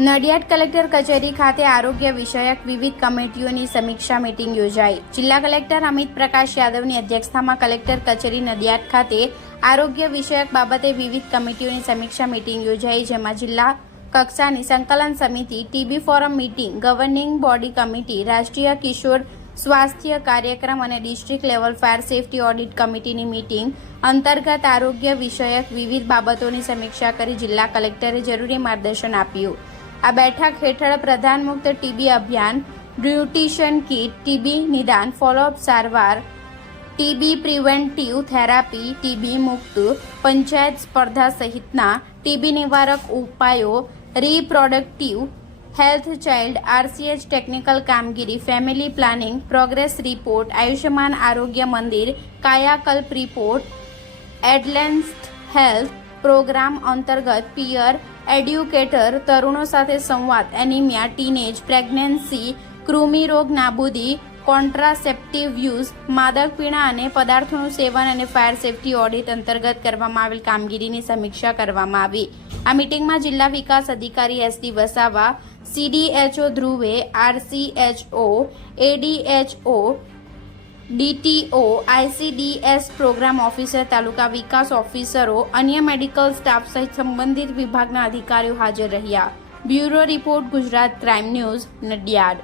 Nadiad collector કચેરી ખાતે આરોગ્ય વિષયક વિવિધ કમિટીઓની સમીક્ષા મીટિંગ યોજાઈ. જિલ્લા કલેક્ટર અમિત પ્રકાશ યાદવની અધ્યક્ષતામાં કલેક્ટર કચેરી નડિયાદ ખાતે આરોગ્ય વિષયક બાબતે વિવિધ કમિટીઓની સમીક્ષા મીટિંગ યોજાઈ, જેમાં જિલ્લા કક્ષાની સંકલન સમિતિ, TB forum meeting, governing body committee, રાષ્ટ્રીય કિશોર સ્વાસ્થ્ય કાર્યક્રમ અને district level fire safety audit કમિટીની મીટિંગ અંતર્ગત આરોગ્ય વિષયક વિવિધ બાબતોની સમીક્ષા કરી જિલ્લા કલેક્ટરે જરૂરી માર્ગદર્શન આપ્યું. આ બેઠક હેઠળ પ્રધાન મુક્ત ટીબી અભિયાન ન્યુટ્રિશન કીટ, ટીબી નિદાન, ફોલોઅપ સારવાર, ટીબી પ્રિવેન્ટિવ થેરાપી, ટીબી મુક્ત, પંચાયત સ્પર્ધા સહિતના ટીબી નિવારક ઉપાયો, reproductive, health child, RCH technical કામગીરી, family planning, progress report, Ayushman Arogya Mandir, Kayakalp report adolescence health programme અંતર્ગત પિયર એડ્યુકેટર તરુણો સાથે સંવાદ, એનિમિયા, ટીનેજ, પ્રેગ્નન્સી કૃમિ રોગ નાબૂદી કોન્ટ્રાસેપ્ટિવ યુઝ, માદક પીણા અને પદાર્થોનું સેવન અને ફાયર સેફટી ઓડિટ અંતર્ગત કરવામાં આવેલ કામગીરીની સમીક્ષા કરવામાં આવી. આ મીટિંગમાં જિલ્લા વિકાસ અધિકારી SD Vasava CDHO ધ્રુવે RCHO ADHO DTO ICDS programme officer, તાલુકા વિકાસ ઓફિસરો, અન્ય મેડિકલ સ્ટાફ સહિત સંબંધિત વિભાગના અધિકારીઓ હાજર રહ્યા. Bureau report, Gujarat crime news, Nadiad.